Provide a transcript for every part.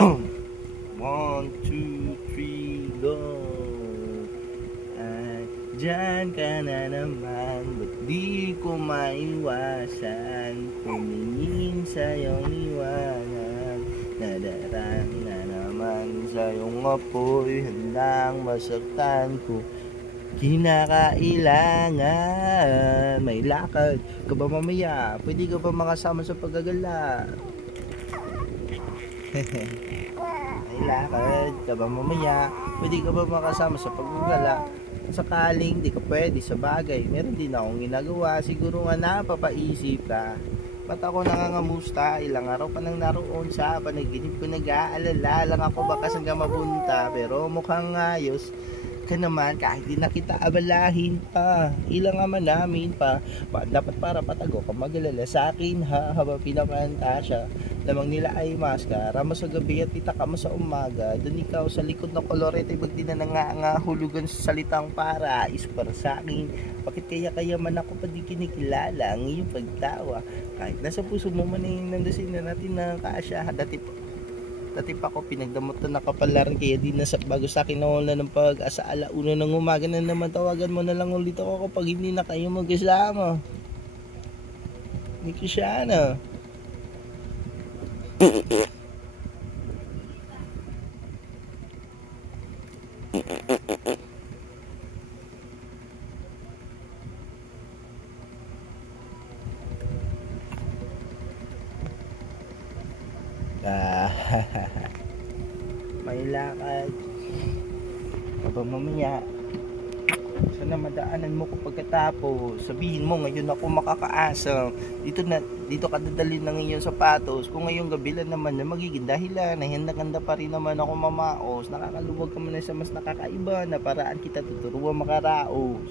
One, two, three, go. At dyan ka na naman, ba't di ko maiwasan tumingin sa iyong liwanag. Nadarang na naman sa iyong apoy, handang masaktan ko. Kinakailangan may lakad ka ba mamaya? Pwede ka ba makasama sa paggagala? May lakad ka ba mamaya? Pwede ka ba makasama sa paggagala? Sakaling di ka pwede sa bagay, meron din akong ginagawa. Siguro nga napapaisip ka. Ba't ako nangangamusta? Ilang araw pa nang naroon sa panaginip ko, nag-aalala lang ako baka saan ka mabunta. Pero mukhang ayos ka naman kahit di na kita abalahin pa. Ilang ama namin pa dapat para patago ka magalala sa akin ha. Habang pinakanta siya, lamang nila ay maskara mo sa gabi at itaka mo sa umaga. Doon ikaw sa likod ng kolorete, pag di na nangangahulugan sa salitang para is para sa akin. Bakit kaya man ako pa di kinikilala ang iyong pagtawa? Kahit nasa puso mo man ay nandasin na natin na kasya. Dati pa ako pinagdamot na nakapalaran, kaya di na bago sa akin nawala ng pag-asa. Alauna ng umaga na naman, tawagan mo na lang ulit ako kapag hindi na kayo magkasama. Hindi ko siya na. May lakad kapag mamaya sana madaanan mo ko pagkatapos. Sabihin mo ngayon ako makakaasa. Dito ka dadalhin ng iyong sapatos. Kung ngayong gabi lang naman na magiging dahilan na handa-handa pa rin naman ako mamaos. Nakakaluwag ka man sa mas nakakaiba na paraan kita tuturuan makaraos.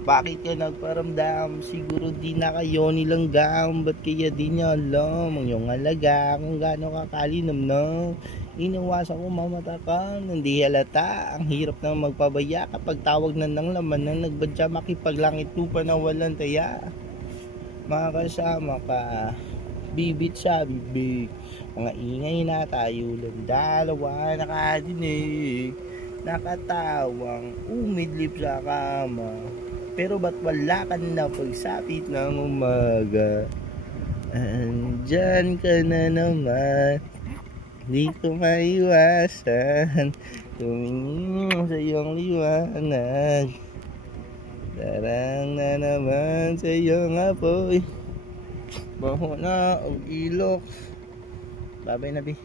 Bakit ka nagparamdam? Siguro di na kayo nilanggam. Ba't kaya di niya alam ang iyong alaga kung gaano kakalinam na? Iniwasan ko mamatakan, hindi halata. Ang hirap nang magpabaya kapag tawag na ng laman nang nagbadya makipaglangit lupa na walang taya. Makakasama ka, bibit sa bibig. Mga ingay na tayo lang dalawa nakadinig. Nakatawang umidlip sa kama. Pero ba't wala ka na pagsapit ng umaga? Andyan ka na naman, di ko maiwasan tumingin sa iyong liwanag. Darang na naman sa iyong apoy, baho na o ilok. Babay na bi.